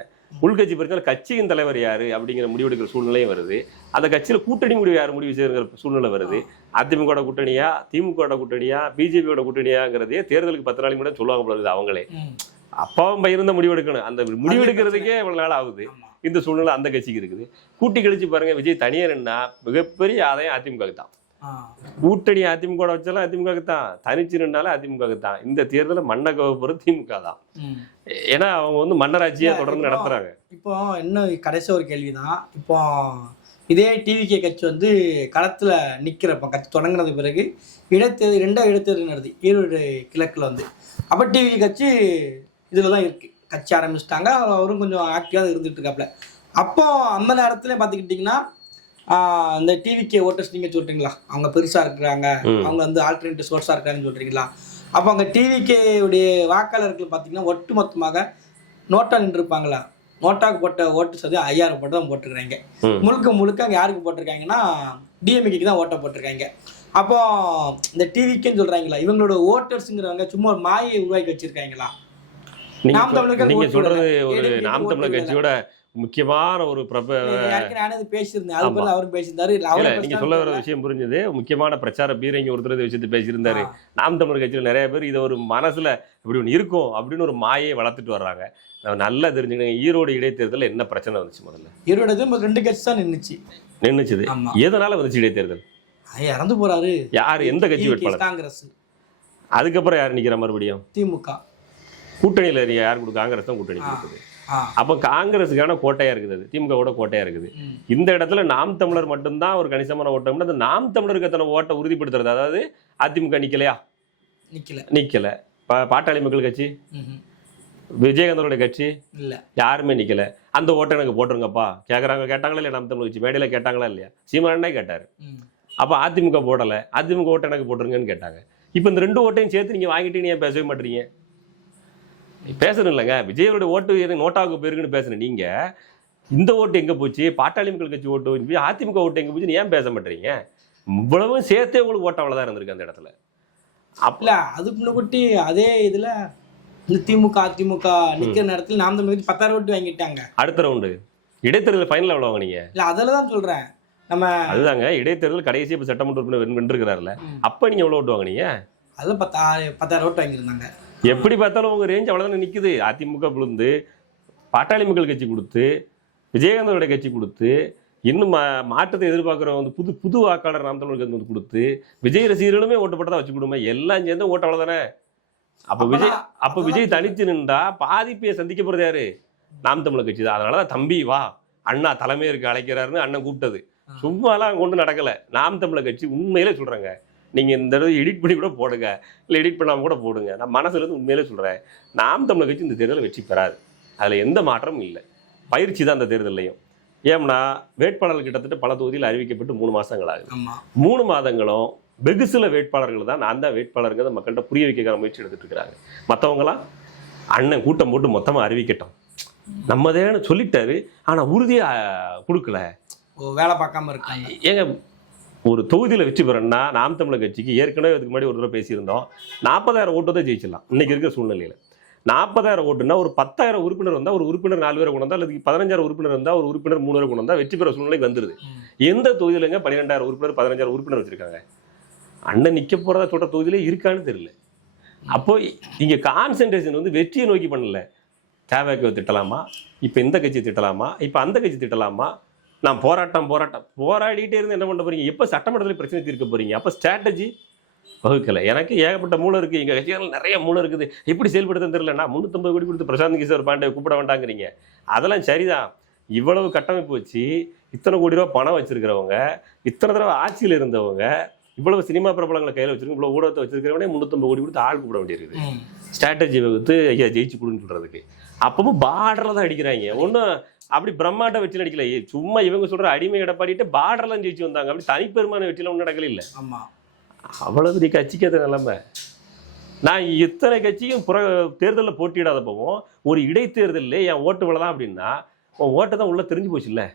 கட்சியின் தலைவர் யாரு அப்படிங்கிற முடிவெடுக்கிற சூழ்நிலையும் வருது. அந்த கட்சியில கூட்டணி முடிவு யார் முடிவு செய்யுங்கிற சூழ்நிலை வருது. அதிமுக கூட்டணியா, திமுக கூட்டணியா, பிஜேபியோட கூட்டணியாங்கிறதே தேர்தலுக்கு 10 நாளைக்கு முன்னாடி சொல்லுவாங்க போல இருக்குது அவங்களே. அப்பாவும் பகிர்ந்த முடிவெடுக்கணும். அந்த முடிவெடுக்கிறதுக்கே இவ்வளவு நாள் ஆகுது. இந்த சூழ்நிலை அந்த கட்சிக்கு இருக்குது. கூட்டி கழிச்சு பாருங்க, விஜய் தனியார்னா மிகப்பெரிய ஆதாயம் அதிமுக தான். கூட்டணி அதிமுக வச்சாலும் அதிமுக தான், தனிச்சு நின்னாலும் அதிமுக தான். இந்த தேர்தலில் மண்ணை கவப்போறது திமுக தான். ஏன்னா அவங்க வந்து மன்னராட்சியை தொடர்ந்து நடத்துறாங்க. இப்போ இன்னும் கடைசி ஒரு கேள்விதான். இப்போ இதே டிவிகே கட்சி வந்து களத்துல நிக்கிறப்ப கட்சி தொடங்கினது பிறகு இடைத்தேர்தல் 2வது இடைத்தேர்தல் நடக்குது ஈரோடு கிழக்குல வந்து. அப்ப டிவிகே கட்சி இதுலதான் இருக்கு, கட்சி ஆரம்பிச்சிட்டாங்க. அவரும் கொஞ்சம் ஆக்டிவாக இருந்துட்டு இருக்காப்புல. அப்போ அந்த நேரத்துல பாத்துக்கிட்டீங்கன்னா இந்த டிவிகே ஓட்டர்ஸ் நீங்க சொல்றீங்களா, அவங்க பெருசா இருக்கிறாங்க, அவங்க வந்து ஆல்டர்னேட்டிவ் சோர்ஸா இருக்காங்கன்னு சொல்றீங்களா? அப்போ அங்க டிவிகே உடைய வாக்காளர்கள் பாத்தீங்கன்னா ஒட்டு மொத்தமாக நோட்டா நின்று இருப்பாங்களா? நோட்டாக்கு போட்ட ஓட்டு சதவீதம் 5000 போட்டு தான் போட்டிருக்காங்க. முழுக்க அங்க யாருக்கு போட்டிருக்காங்கன்னா டிஎம்கேக்கு தான் ஓட்டை போட்டிருக்காங்க. அப்போ இந்த டிவிகேன்னு சொல்றாங்களா, இவங்களோட ஓட்டர்ஸுங்கிறவங்க சும்மா ஒரு மாயை உருவாக்கி வச்சிருக்காங்களா? நீங்க சொல்றது ஒரு நாம் தமிழர் கட்சியோட முக்கியமான ஒரு நீங்க சொல்ல வர விஷயம் புரிஞ்சது. முக்கியமான பிரச்சார பீரங்கி ஒருத்தர் விஷயத்தை பேசியிருந்தாரு. நாம் தமிழர் கட்சியில நிறைய பேர் இதை ஒரு மனசுல இப்படி ஒன்று இருக்கும் அப்படின்னு ஒரு மாயை வளர்த்துட்டு வர்றாங்க. நல்லா தெரிஞ்சுக்கணும். ஈரோடு இடைத்தேர்தல் என்ன பிரச்சனை வந்துச்சு? முதல்ல ஈரோடு 2 கட்சி தான் நின்னுச்சு. எதனால வந்துச்சு இடைத்தேர்தல்? இறந்து போறாரு யாரு? எந்த கட்சி வேட்பாளர்? காங்கிரஸ். அதுக்கப்புறம் யார் நிக்கிற? மறுபடியும் திமுக கூட்டணியில யார் கொடுக்கு? காங்கிரஸ் தான் கூட்டணி கொடுக்குது. அப்ப காங்கிரஸுக்கான கோட்டையா இருக்குது, திமுகவோட கோட்டையா இருக்குது. இந்த இடத்துல நாம் தமிழர் மட்டும்தான் ஒரு கணிசமான ஓட்டம். அந்த நாம் தமிழருக்கு அத்தனை ஓட்டை உறுதிப்படுத்துறது. அதாவது அதிமுக நிக்கலையா? நிக்கல. பாட்டாளி மக்கள் கட்சி விஜயகாந்தோட கட்சி இல்ல யாருமே நிக்கல. அந்த ஓட்டை எனக்கு போட்டுருங்கப்பா கேட்டாங்களா இல்லையா? நாம் தமிழ் கட்சி மேடையில கேட்டாங்களா இல்லையா? சீமானே கேட்டாரு. அப்ப அதிமுக போடல, அதிமுக ஓட்டை எனக்கு போட்டுருங்கன்னு கேட்டாங்க. இப்ப இந்த 2 ஓட்டையும் சேர்த்து நீங்க வாங்கிட்டு ஏன் பேசவே மாட்டீங்க? பேசணும் இல்லைங்க. விஜயோட ஓட்டு நோட்டாவுக்கு போயிருக்குன்னு பேசுறேன். நீங்க இந்த ஓட்டு எங்க போச்சு, பாட்டாளி மக்கள் கட்சி ஓட்டு, அதிமுக ஓட்டு எங்க போச்சுன்னு ஏன் பேச மாட்டீங்க? இவ்வளவும் சேர்த்தே உங்களுக்கு ஓட்ட அவ்வளவுதான் இருந்திருக்கு அந்த இடத்துல. இல்ல அதுக்கு முன்னாடி அதே இதுல இந்த திமுக அதிமுக நிக்கிற நேரத்தில் நாம் தமிழ் 10,000 ஓட்டு வாங்கிட்டாங்க. அடுத்த ரவுண்டு இடைத்தேர்தல் ஃபைனல் எவ்வளவு வாங்கினீங்க? இல்ல அதில் தான் சொல்றேன். நம்ம அதுதாங்க இடைத்தேர்தல் கடைசி இப்ப சட்டமன்ற உறுப்பினர் வென்றிருக்கிறாருல, அப்ப நீங்க எவ்வளவு ஓட்டு வாங்கினீங்க? அதில் 10,000 ஓட்டு வாங்கியிருந்தாங்க. எப்படி பார்த்தாலும் உங்க ரேஞ்ச் அவ்வளவுதான் நிக்குது. அதிமுக விழுந்து, பாட்டாளி மக்கள் கட்சி கொடுத்து, விஜயகாந்தோட கட்சி கொடுத்து, இன்னும் மாற்றத்தை எதிர்பார்க்குற வந்து புது வாக்காளர் நாம் தமிழ் வந்து கொடுத்து, விஜய் ரசிகர்களுமே ஓட்டுப்பட்டதான் வச்சு கொடுமா, எல்லாம் சேர்ந்து ஓட்டு அவ்வளவுதானே. அப்ப விஜய் தனிச்சு நின்றா பாதிப்பையை சந்திக்க போறது யாரு? நாம் தமிழர் கட்சி தான். அதனாலதான் தம்பி வா அண்ணா தலைமையேற்க அழைக்கிறாருன்னு அண்ணன் கூப்பிட்டது. சும்மாலாம் கொண்டு நடக்கல. நாம் தமிழர் கட்சி உண்மையிலே சொல்றேங்க, நீங்க இந்த தடவை எடிட் பண்ணி கூட போடுங்க, இல்லை எடிட் பண்ணாம கூட போடுங்க, நான் மனசுல இருந்து உண்மையிலே சொல்றேன், நாம் தமிழர் கட்சி இந்த தேர்தலில் வெற்றி பெறாது. அதுல எந்த மாற்றமும் இல்லை. பயிற்சி தான் அந்த தேர்தலையும். ஏம்னா வேட்பாளர்கள் கிட்டத்தட்ட பல தொகுதியில் அறிவிக்கப்பட்டு 3 மாசங்கள் ஆகுது. 3 மாதங்களும் வெகு சில வேட்பாளர்கள் தான் நான் தான் வேட்பாளருங்கிறத மக்கள்கிட்ட புரிய வைக்கிற முயற்சி எடுத்துட்டு இருக்கிறாங்க. மற்றவங்களாம் அண்ணன் கூட்டம் போட்டு மொத்தமா அறிவிக்கட்டும் நம்மதேன்னு சொல்லிட்டாரு, ஆனா உறுதியா கொடுக்கல, வேலை பார்க்காம இருக்காங்க. ஏங்க ஒரு தொகுதியில் வெற்றி பெறணும்னா நாம் தமிழர் கட்சிக்கு ஏற்கனவே அதுக்கு முன்னாடி ஒரு தடவை பேசியிருந்தோம், 40,000 ஓட்டு தான் ஜெயிச்சிடலாம் இன்னைக்கு இருக்கிற சூழ்நிலையில். 40,000 ஓட்டுனா ஒரு 10,000 உறுப்பினர் வந்தால் ஒரு உறுப்பினர் 4 பேரை கொண்டு வந்தால், அல்லது 15,000 உறுப்பினர் வந்தால் ஒரு உறுப்பினர் 3 பேரை கொண்டு வந்தால் வெற்றி பெற சூழ்நிலைக்கு வந்துருது. எந்த தொகுதியிலங்க 12,000 உறுப்பினர் 15,000 உறுப்பினர் வச்சிருக்காங்க? அண்ணன் நிக்க போறதா சொல்ற தொகுதியிலே இருக்கான்னு தெரியல. அப்போ இங்க கான்சென்ட்ரேஷன் வந்து வெற்றியை நோக்கி பண்ணல. தேவைக்கு திட்டலாமா, இப்ப இந்த கட்சி திட்டலாமா, இப்ப அந்த கட்சி திட்டலாமா, நான் போராடிட்டே இருந்து என்ன பண்ண போறீங்க? எப்ப சட்டமன்றத்தில் பிரச்சனை தீர்க்க போறீங்க? அப்ப ஸ்ட்ராட்டஜி வகுக்கல. எனக்கு ஏகப்பட்ட மூளை இருக்கு, எங்க கட்சிகள் நிறைய மூளை இருக்குது, எப்படி செயல்படுத்துன்னு தெரியல. நான் 350 கோடி கொடுத்து பிரசாந்த் கிஷோர் பாண்டே கூப்பிட வேண்டாங்கிறீங்க. அதெல்லாம் சரிதான். இவ்வளவு கட்டமைப்பு வச்சு இத்தனை கோடி ரூபாய் பணம் வச்சிருக்கிறவங்க, இத்தனை தடவை ஆட்சியில் இருந்தவங்க, இவ்வளவு சினிமா பிரபலங்களை கையில் வச்சிருக்கோம், இவ்வளவு ஊடகத்தை வச்சிருக்கிறவனே 350 கோடி கொடுத்து ஆள் கூப்பிட வேண்டியிருக்குது ஸ்ட்ராட்டஜி வகுத்து ஐயா ஜெயிச்சு கொடுன்னு சொல்றதுக்கு. அப்பவும் பார்டர்ல தான் அடிக்கிறாங்க. ஒன்றும் அப்படி பிரம்மாண்ட வெற்றியில் அடிக்கல. சும்மா இவங்க சொல்ற அடிமை எடப்பாடிட்டு பார்டர்லாம் ஜெயிச்சு வந்தாங்க. அப்படி தனிப்பெருமான வெற்றியில ஒன்றும் நடக்கல. இல்லை அவ்வளவு பெரிய கட்சிக்கு அது நிலைமை. நான் இத்தனை கட்சியும் தேர்தலில் போட்டியிடாதப்பவும் ஒரு இடைத்தேர்தலில் என் ஓட்டு விழலாம் அப்படின்னா உன் ஓட்டை தான் உள்ள தெரிஞ்சு போச்சு இல்லை.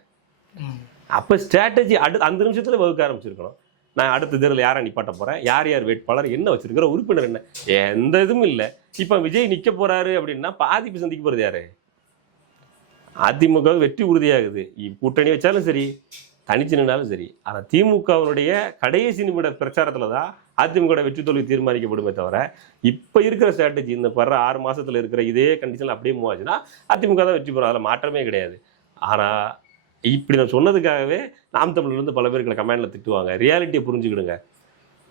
அப்போ ஸ்ட்ராட்டஜி அந்த நிமிஷத்துல வகுக்க ஆரம்பிச்சிருக்கணும். நான் அடுத்த தேர்தலில் யாரை நிப்பாட்ட போறேன், யார் யார் வேட்பாளர், என்ன வச்சிருக்கிற உறுப்பினர் என்ன, எந்த இதுவும் இல்லை. இப்போ விஜய் நிக்க போறாரு அப்படின்னா பாதிப்பு சந்திக்க போறது யாரு? அதிமுக வெற்றி உறுதியாகுது. கூட்டணி வச்சாலும் சரி, தனிச்சு நின்னாலும் சரி. ஆனால் திமுகவினுடைய கடைசி நிமிட பிரச்சாரத்தில் தான் அதிமுக வெற்றி தோல்வி தீர்மானிக்கப்படுமே தவிர, இப்போ இருக்கிற ஸ்ட்ராட்டஜி இந்த 6 மாசத்துல இருக்கிற இதே கண்டிஷன் அப்படியே மூவ் ஆச்சுன்னா அதிமுக தான் வெற்றி பெறும். அதில் மாற்றமே கிடையாது. ஆனால் இப்படி நான் சொன்னதுக்காகவே நாம் தமிழ்லேருந்து பல பேர்களை கமெண்ட்ல திட்டுவாங்க. ரியாலிட்டியை புரிஞ்சுக்கிடுங்க.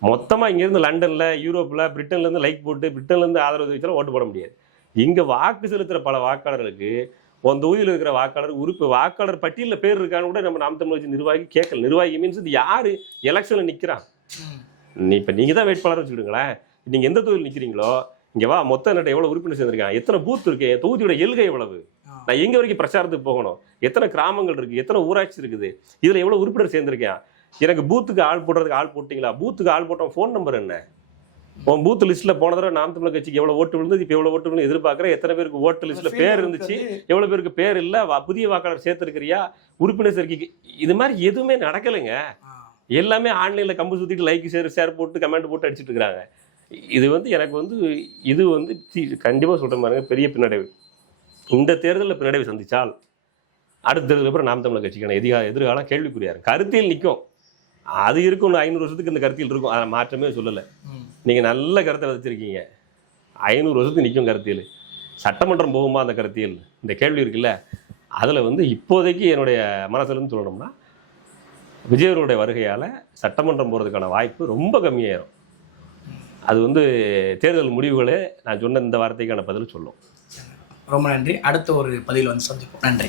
மொத்தமாக இங்கேருந்து லண்டனில், யூரோப்பில், பிரிட்டன்லேருந்து லைக் போட்டு பிரிட்டன்லேருந்து ஆதரவு தெரிவித்தாலும் ஓட்டு போட முடியாது. இங்கே வாக்கு செலுத்துகிற பல வாக்காளர்களுக்கு உன் தொகுதியில் இருக்கிற வாக்காளர் பட்டியலில் பேர் இருக்கான்னு கூட நம்ம நாம் தமிழ் வச்சு நிர்வாகி கேட்கல. நிர்வாகி மீன்ஸ் இது யாரு எலெக்ஷனில் நிற்கிறான். இப்போ நீங்கள் தான் வேட்பாளர் வச்சுக்கிடுங்களேன். நீங்கள் எந்த தொகுதியில் நிற்கிறீங்களோ இங்கே வா, மொத்தம் என்கிட்ட எவ்வளோ உறுப்பினர் சேர்ந்துருக்காங்க, எத்தனை பூத் இருக்கு, தொகுதியோட எல்கை எவ்வளவு, நான் எங்கே வரைக்கும் பிரச்சாரத்துக்கு போகணும், எத்தனை கிராமங்கள் இருக்குது, எத்தனை ஊராட்சி இருக்குது, இதில் எவ்வளோ உறுப்பினர் சேர்ந்துருக்கேன், எனக்கு பூத்துக்கு ஆள் போடுறதுக்கு ஆள் போட்டிங்களா, பூத்துக்கு ஆள் போட்டோம் ஃபோன் நம்பர் என்ன, உன் பூத் லிஸ்ட்ல போன தடவை நாம் தமிழர் கட்சிக்கு எவ்வளவு ஓட்டு விழுந்தது, இப்போ எவ்வளவு ஓட்டு விழுந்து எதிர்பார்க்குறேன், எத்தனை பேருக்கு ஓட்டு லிஸ்ட்ல பேர் இருந்துச்சு, எவ்வளவு பேருக்கு பேர் இல்லை, புதிய வாக்காளர் சேர்த்துருக்கிறியா, உறுப்பினர் சேர்க்கை, இது மாதிரி எதுவுமே நடக்கலைங்க. எல்லாமே ஆன்லைன்ல கம்பு சுத்திட்டு லைக் ஷேர் போட்டு கமெண்ட் போட்டு அடிச்சுட்டு இருக்கிறாங்க. இது வந்து எனக்கு வந்து இது வந்து கண்டிப்பா சொல்ற பாருங்க பெரிய பின்னடைவு. இந்த தேர்தலில் பின்னடைவு சந்திச்சால் அடுத்த தேர்தலுக்கு அப்புறம் நாம் தமிழர் கட்சிக்கான எதிர்காலம் கேள்விக்குறியாரு. கருத்தியல் நிற்கும், அது இருக்கும். 500 வருஷத்துக்கு இந்த கருத்தியல் இருக்கும், அதை மாற்றமே சொல்லலை. நீங்க நல்ல கருத்தை வச்சிருக்கீங்க, 500 வருஷத்துக்கு நிற்கும் கருத்தியல். சட்டமன்றம் போகுமா அந்த கருத்தியல், இந்த கேள்வி இருக்குல்ல. அதில் வந்து இப்போதைக்கு என்னுடைய மனசுலன்னு சொல்லணும்னா விஜயனுடைய வருகையால் சட்டமன்றம் போகிறதுக்கான வாய்ப்பு ரொம்ப கம்மியாயிரும். அது வந்து தேர்தல் முடிவுகளே நான் சொன்ன இந்த வார்த்தைக்கான பதில் சொல்லும். ரொம்ப நன்றி. அடுத்த ஒரு பதிவில் வந்து சந்திப்போம். நன்றி.